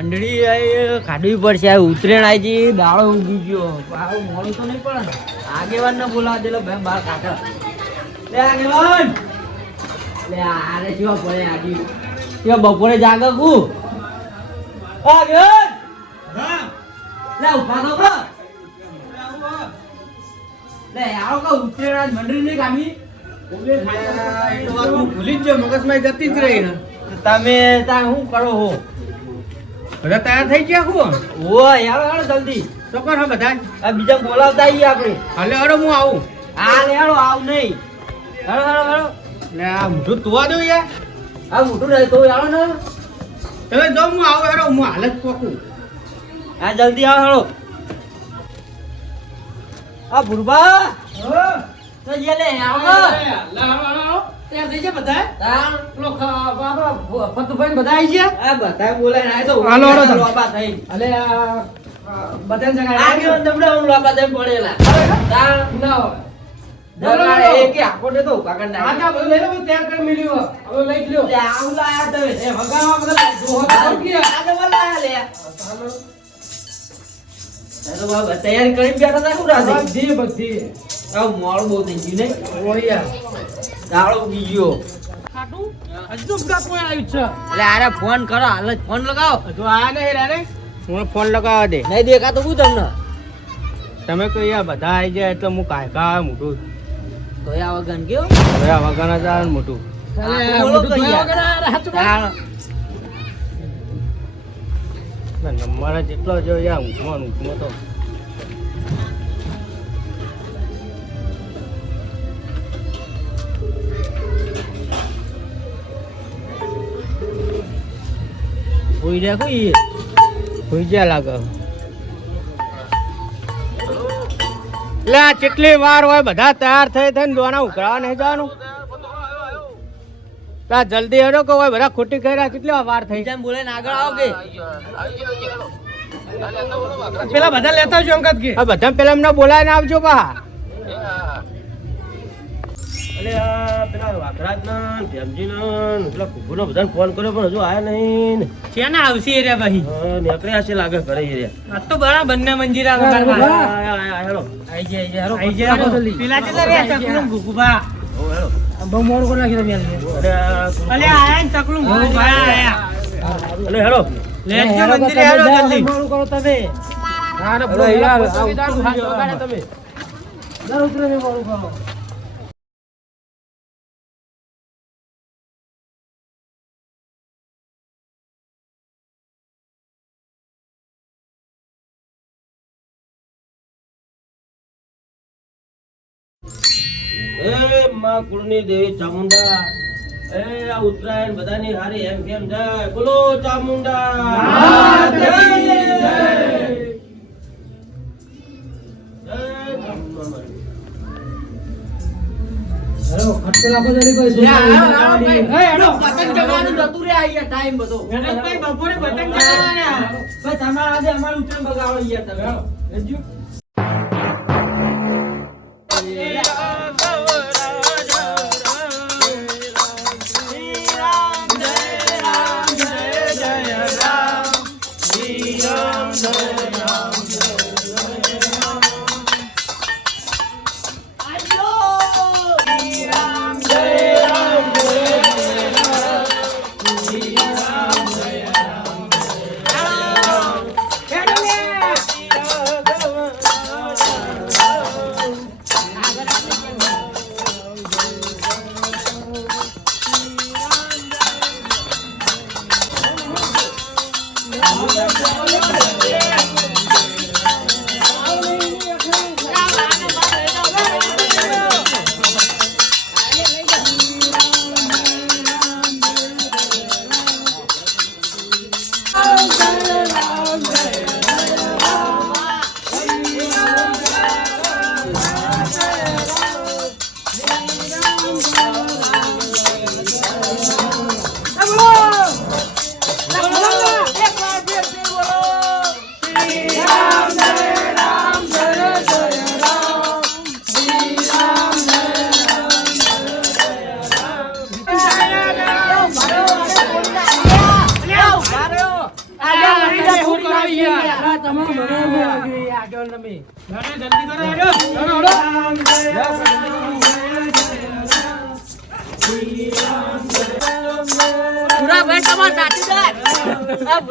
મંડળી આઈ કાઢવી પડશે આ ઉતરેણ આવી ગઈ દાળો ઉગી ગયો. આવું મોડું તો નહીં પડે આગેવાન ને બોલાવા દેલો ભાઈ બાર કાઢો લે આગેવાન! લે આરે કેવા પડે આજી કેવા બપોરે જાગ કુ? આગેવાન! લે ઊભા તો કો લે આવો કો ઉતરેણ મંડળી ને કામી ભૂલી જ જો મગજમાં જતી જ રહી તમે ત્યાં શું કરો હો? બધા તૈયાર થઈ ગયા હું? ઓ યાર યાર જલ્દી. તો કોણ હે બધા આ બીજા બોલાવતા આવીએ આપણે. હાલે હડો હું આવું. હા લે હેડો આવ નહીં. હેડો હેડો હેડો લે આ મોઢું ધોવા દો યાર. આ મોટું રહે તો આવો ને તમે જો હું આવું હેડો હું હાલ જ પોકું. હા જલ્દી આવો હેડો આ ભુરબા તો યે લે આવો. આ આ તો હાલો, હાલો આ હું તો તે આવું તો આ તો લે આ તો બાબા તૈયારી કરી બેઠા હતા શું રાતે આ મોડું બહુ થઈ ગયું નહીં? દાડો ઉગી ગયો. એટલે આરે ફોન કરો હાલ ફોન લગાવો. હું ફોન લગાવવા દે. નહીં દેખાતું શું તમને? તમે યાર બધા આવી જાય એટલે હું કાયકા મોટું. તો આ વગન ગયો? ગયા આ વગર જ આવે મોટું. નંબર જેટલો જો યાર ઊંઘમાં ઊંઘમાં તો. હોઈ રહ્યા કોઈ સુઈ ગયા લાગે. એટલે આ કેટલી વાર હોય બધા તૈયાર થઈ થઈને દોના ઉકળાવા નહીં જવાનું? તા જલ્દી હેડો કે હોય બધા ખોટી કર્યા કેટલી વાર થઈ? જેમ બોલે આગળ આવો કે. પેલા બધા લેતા આવજો અંકત કે. બધા પેલા એમને બોલાવીને આવજો પા અલે આ પેલા વાઘરાજ ના ધ્યાનજી ના પેલા કુકુનો બધાને ફોન કર્યો પણ હજુ આયા નહીં. છે ને આવશે રે ભાઈ? હા, નીકળ્યા છે લાગે ઘરે એ રહ્યા. આ તો બરા બંને મંજીરા આયા, આયા, આયા, હેલો. આઈ જાય આઈ જાય આઈ જાય પેલા કેટલા રહ્યા? ચકલું ગુગુબા હેલો. બહુ તમે અરે અલે આયા ને ચકલું ગુગુબા આયા અલે હેલો. લેજો મંદિરે હેડો જલ્દી. કરો તમે. અલે યાર, આ ઉતરું તમે. દર ઉતરે ને મોડું કરો. માં કુળની દેવી ચામુંડા એ આ ઉત્તરાયણ બધાની હારી એમ કેમ જાય બોલો ચામુંડા માતાજી જય. જય. જય ચામુંડા મારી. પતંગ જવાનું જતું રે આઈ ટાઈમ બધો ગણેશભાઈ બપોરે પતંગ ચગાવવાના. બસ તમારા આજે અમારું ઉત્તરાયણ બગાડો યાર તમે રેજો. ¡Vamos, vamos!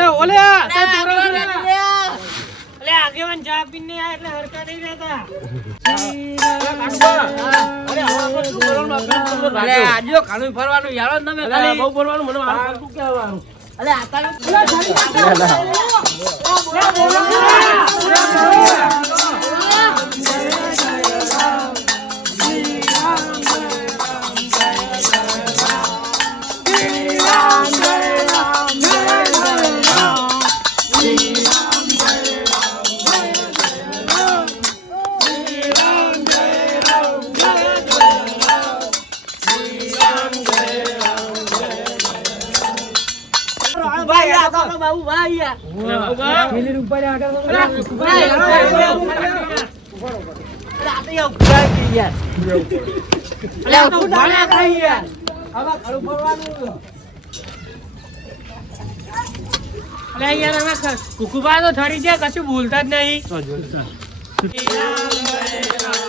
સાથીદાર આ ભૂરા ભાઈ તમાર સાથીદાર અલે આજો ખાનું ફરવાનું યાર તમે ખાલી. બહુ બોલવાનું મને આ શું કહેવાનું. અલે તારું આ અરે, બાબા. કુકુબા તો ઠરી ગયા કશું ભૂલતા જ નહીં ઊભા. અહીંયા ગયા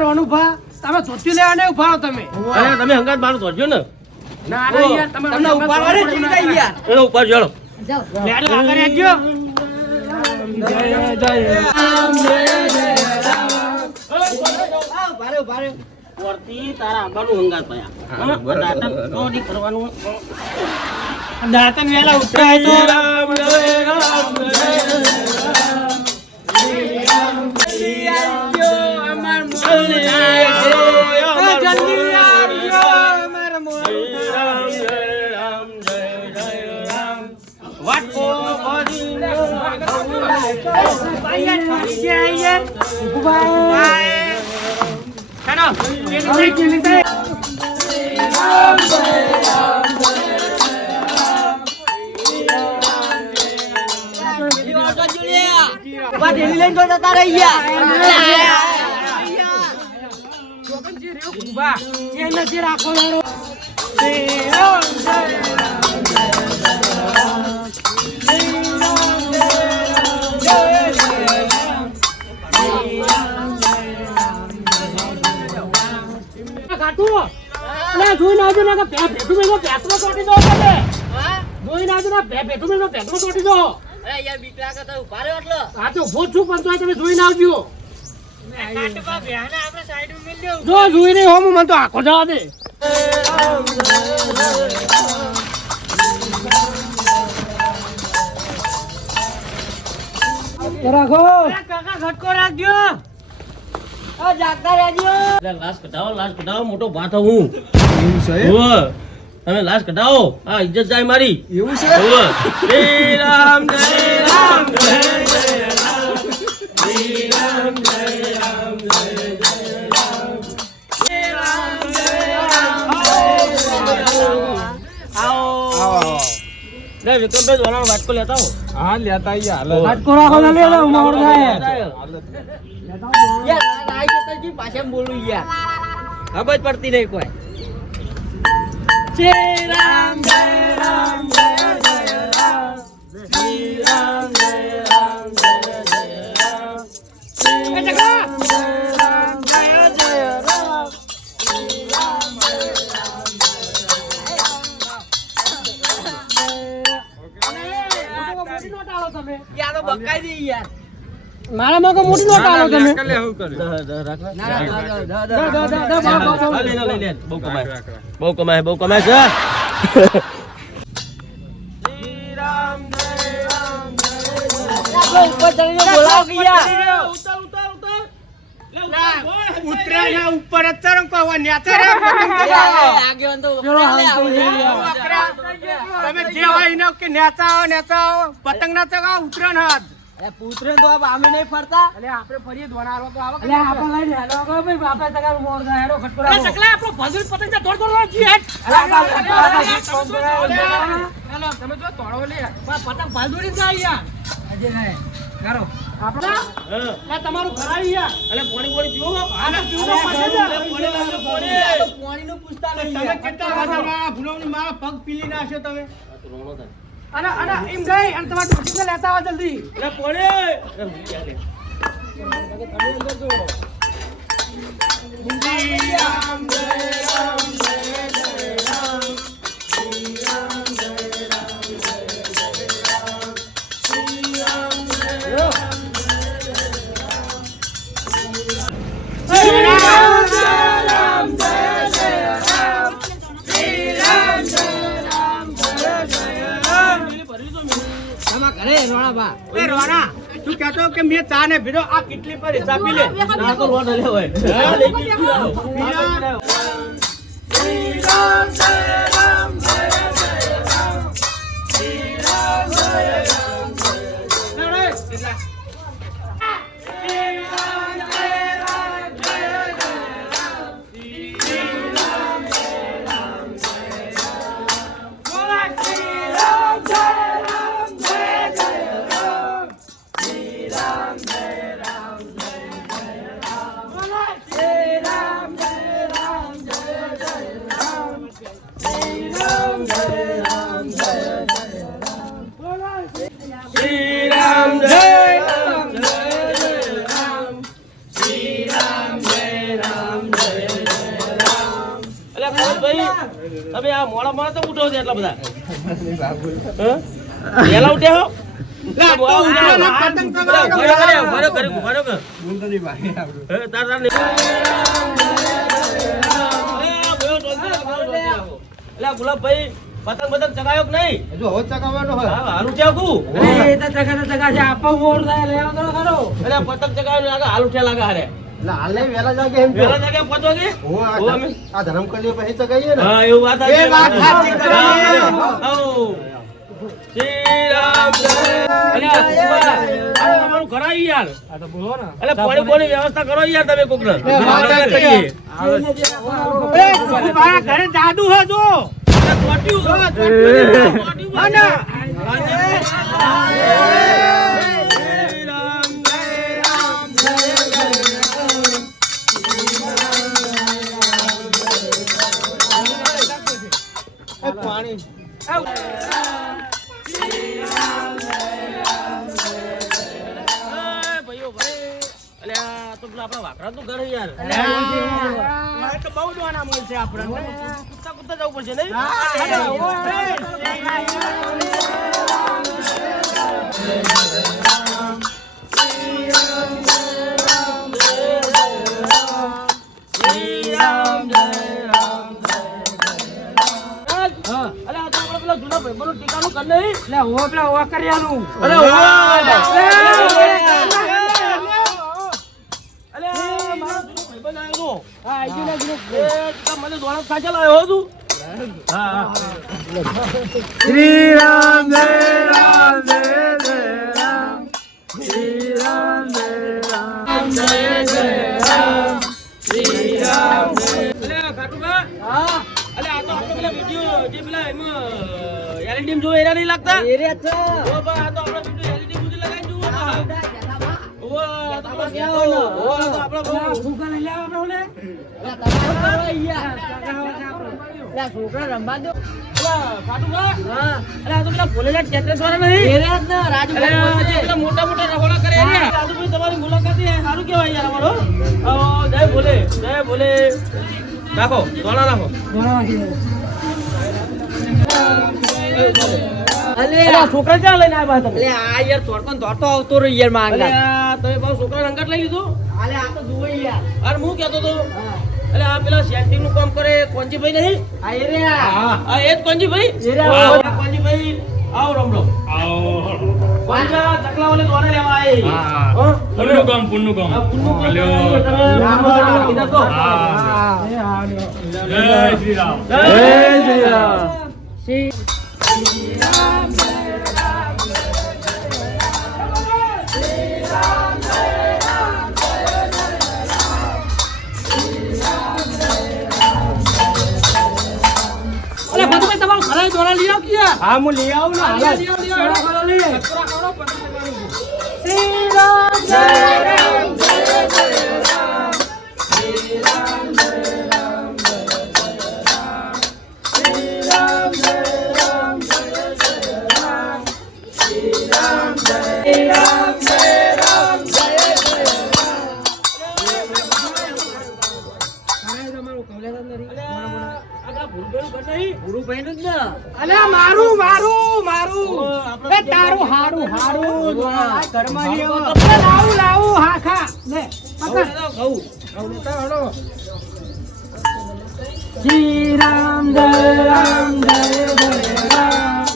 રણુભા. તમે ધોતી લેવા ને ઊભા તમે તમે હંગાત મારું જોજો ને ના રે યાર, તમને ને એનો ઉપર લેડો આગળ આવજો ભારે ભારે. વર્તી તારા આંબાનું હંગાત પયા તો નહીં કરવાનું. દાંતન વેલા ઉઠાય તો. જલ્દી આવજો. અમારા ઊભા ઢેલી લઈને રહી ગયા જોઈને આવજો ને કે ભેટું મેં ભેટમાં ચોટી દો તમે. જોઈને આવજો ને ભેટું મેં ભેટમાં ચોટી દો અરે યાર બીક લાગે તો ઊભા રહ્યો એટલો. હા તો ઊભો છું પણ તોય તમે જોઈને આવજો. જો જોઈ રહી હોમ મને તો આખો જવા દે. રાખો કાકા ઘટકો રાખજો. આ જાગતા રહેજો. લાશ કઢાવો લાશ કઢાવો મોટો ભાત હું. હોવે. તમે લાશ કઢાવો આ ઇજ્જત જાય મારી. એવું છે? હોવે. શ્રી રામ જય રામ જય જય રામ. શ્રી રામ જય રામ જય જય રામ જય રામ. જય જય રામ. આવો લે વિક્રમભાઈ વાટકો લેતા હો હા લેતા હાલો. વાટકો રાખો લે લે ઉમાવળ થાય. યાર આ આઈ જતા જી પાછા બોલું યાર. ખબર પડતી નહીં કોઈ. શ્રી રામ જય રામ જય જય રામ શ્રી રામ જય રામ. જય જય રામ શ્રી રામ જય રામ જય જય રામ. શ્રી રામ જય રામ મોટી નોટ તમે. યાર બકાઈ દે યાર. મારામાં કોઈ મોટી નોટ આલો તમે હા. બહુ કમાય બહુ કમાય બહુ કમાય છે ઉપર અત્યારે બોલાવો કે યાર ઉતાર ઉતાર ઉતાર લે ઉતાર બોલ. ઉતરાયના ઉપર જ તરંગ કહો ન્યાતા રે યાર, આગેવાન તો પેલો વખરા લે, હાલતો આવું છે યાર. યાર. તમે જે હોય કે નેતા આવો નેતા આવો પતંગ ના ચગાવો ઉત્તરાયણ હાથ અરે પુત્રને તો આપ આમે નહીં ફરતા. એટલે આપણે ફરીએ આલો તો આવો એટલે આપણે લઈને હેલો કો ભાઈ બાપા સગા મોર દા હેડો ખટકો એટલે સકલા આપણો ભજન પતંગ દોડ દોડ જી હેડ. તમે જો તોડો લે. પતંગ ભાલ દોડી જાય યાર. અજય ભાઈ કરો આપણે હા. તમારું ખરાઈ યાર. અલે પોણી પોણી પીવો આને પીવો જ. પોણી. આ પૂછતા નહીં તમે કેટલા મારા ભૂલોની મારા પગ પીલી નાખ્યો તમે? રોણો થાય. અને અને એમ ગઈ અને તમારે ડોસીને લેતા આવો જલ્દી. એટલે પડે ક્યાં લે? રોણા બા. એ રોણા તું કહેતો કે મેં ચા ને ભીડો આ કેટલી પર હિસાબ પી લે ના તો રોડ લે હોય. શ્રી ટોલતી રાખો, ટોલતી રાખો. અલે, આ ગુલાબભાઈ પતંગ પતંગ ચગાયો કે નહીં? હજુ હવે ચગાવવાનો હોય. હા, છે એ તો ચગા ચગા છે. આપો મોર થાય લે આવો ખરો. અરે પતંગ ચગાવ્યો ને આગળ હાલ ઉઠ્યા લાગે હારે. એટલે હાલ જાગે એમ કહો. વહેલા જાગ્યા પહોંચો કે હું આ હું અમે- આ ધર્મ કરીએ પછી ચગાવીએ ને. હા એવું વાત એ વાત સાચી શ્રી રામ જય. અલે, આ કુંભા, આ તમારું ઘર યાર. આ તો બોલો ને. અલે પોણી પોણી વ્યવસ્થા કરો યાર તમે કોક ને. ઘરે જાદુ હે જો. ચોટ્યું. ચોટ્યું. છે આપણને કૂદતા કૂદતા જવું પડશે નહીં? ટીકાનું ઘર નહીં? એટલે હો પેલા હો કર્યાનું વાહ! હા આઈ ગયું ને તો મને દોણા સાચા લાવ્યો તું શ્રી રામ જય રામ જય જય રામ શ્રી રામ જય રામ. જય જય રામ. શ્રી રામ જય ખાટુભા. હા. અલે આ તો આપણે પેલા વિડિયો જે પેલા એમાં એલઈડી જો એરા નહીં લાગતા? એરિયા છે ઓ બા આ તો આપણે આ જે પેલા મોટા મોટા રાજુભાઈ તમારી મુલાકાત સારું કેવાય યાર અમારો જય ભોલે જય ભોલે. રાખો ધોળા રાખો. છોકરા ક્યાં લઈને આવ્યા તમે? અલે આ યાર તોડકો તોડતો આવતો રહ્યો યાર માંગા તમે છોકરા રંગાટ લઈ લીધું? અલે આ તો જુઓ યાર. અરે હું કહેતો તો અલે આ પેલા સેન્ટિંગનું કામ કરે કોંજીભાઈ નહીં? આ આ એ જ આવો, આવો. આવો દોરા લેવા આયે. હા. હો? કામ, પુણ્યનું કામ. આ કામ હાલ્યો. કરે, તમે રામા કીધા તો. હા. જય શ્રી રામ. જય શ્રી રામ. દોરા લઈ આવ કિયા હા હું લઈ આવું ને હાલો. લઈ આવ, લઈ આવ, હેડો, હેડો, લઈ આવ. આપણા શ્રી રામ જય રામ જય જય રામ.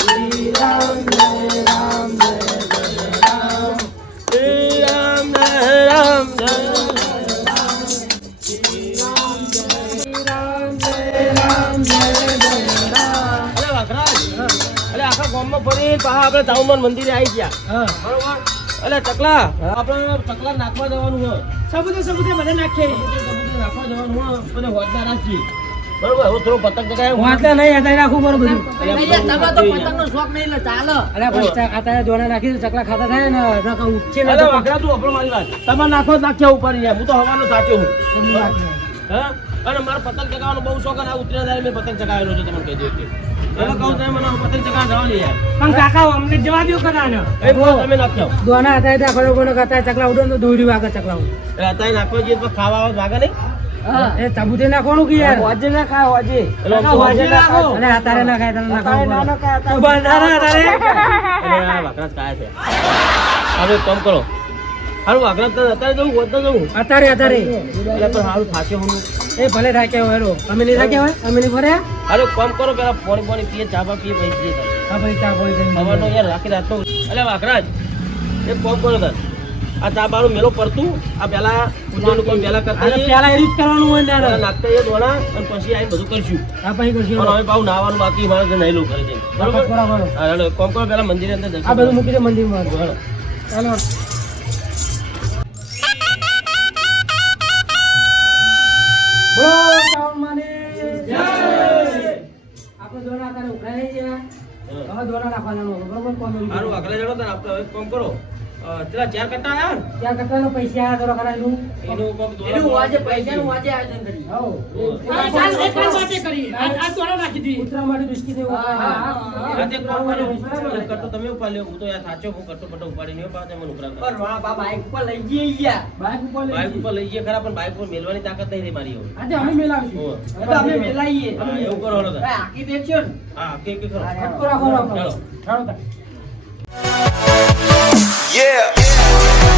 શ્રી રામ જય રામ જય જય રામ શ્રી રામ જય રામ જય અરે વાઘરાજ, અરે આખા ગામમાં ફરી પાછા આપણે ચામુંડમાનું મંદિરે આવી ગયા. બરોબર? અરે ટકલા આપણે ચકલા નાખવા જવાનું હોય સબૂતે સબૂતે મને નાખીએ બધું નાખવા જવાનું હોય બધે હોદના રાખીએ બરોબર હવે થોડો પતંગ ચગાવ્યો વાંચતા નહીં હતા રાખું મારું તમે તો પતંગનો શોખ નહીં એટલે ચાલો. અરે પછી આ તારા દોરા નાખી ચકલા ખાતા થાય ને તું આપણો મારી વાત. નાખો નાખ્યા ઉપર યાર હું તો હવાનો સાચો હું હા? અને મારે પતંગ ચગાવવાનો બહુ શોખ અને આ ત્યારે મેં પતંગ ચગાવેલો છે તમને કહી દઉં પણ કાકા અમને જવા દો કદાચ એ કહો તમે નાખ્યો દોના હતા ત્યાં ખરો કોનો કરતા ચકલા ઉડો તો દોરી વાગે ચકલા ખાવા આવે વાગે નહીં? હા. એ તાબુતે નાખવાનું કે યાર? હોજે ના ખાય હોજે. હોજે નાખો. અરે આ ના ખાય તારે ના ખાવું પડે. ઊભા ના રહે તારે. એટલે આ વાઘરા જ ખાય છે. હવે એક કામ કરો. હારું વાઘરા તો અત્યારે જવું હોત તો જવું. અત્યારે અત્યારે. એટલે પણ હારું થાક્યો હું. એ ભલે થાક્યા હેરો. અમે નહીં થાક્યા હોય? અમે નહીં ફર્યા? હારું કામ કરો પેલા પાણી પાણી પીએ ચા પા પીએ પછી જઈએ હા ભાઈ ચા પાણી સવારનો યાર રાખી રાતનો એટલે વાઘરાજ એક કામ કરો તાર. આ ચા બારું મેલો પડતું આ પેલા પૂજાનું કામ પેલા કરતા પેલા એ જ કરવાનું હોય ને નાખતા એ દોણા અને પછી આ બધું કરશું. હા પછી કરશું. પણ હવે પાછું નાવાનું બાકી મારે નહીં લો કરે છે બરોબર? બરાબર. હા કામ કરો પેલા મંદિર અંદર આ બધું મૂકી દે મંદિરમાં. ચાલો એક કામ કરો ચલા ચાર કટ્ટા આયા ચાર કટ્ટા નો પૈસા આયા દોરા કરાયેલું એનું કોક દોરા એનું આજે પૈસા નું આજે આયોજન કરી. હા, કાલ એક કામ માટે કરી. આ- આ દોરા નાખી દી. ઉતરા માટે બિસ્કિટ એવું હા, હા, તે કામ કર્યો. કટ્ટો તમે ઉપાડ્યો હું તો યાર સાચો હું કટ્ટો પટ્ટો ઉપાડીને આવ્યો, પાછા મને ઉભરાવતા. પર વાહ બા બાઈક ઉપર લઈ જઈએ યાર બાઈક ઉપર લઈ બાઈક ઉપર લઈ જઈએ ખરા પણ બાઈક ઉપર મેલવાની તાકાત નહીં રહી મારી હવે. આજે અમે મેલાવીશું. તો અમે મેલાઈએ એવું કરો તાર. આખી દેખ્યો ને હા કે કે કરો ફટકો રાખો, રાખો. ચાલો. ચાલો તાર. Yeah.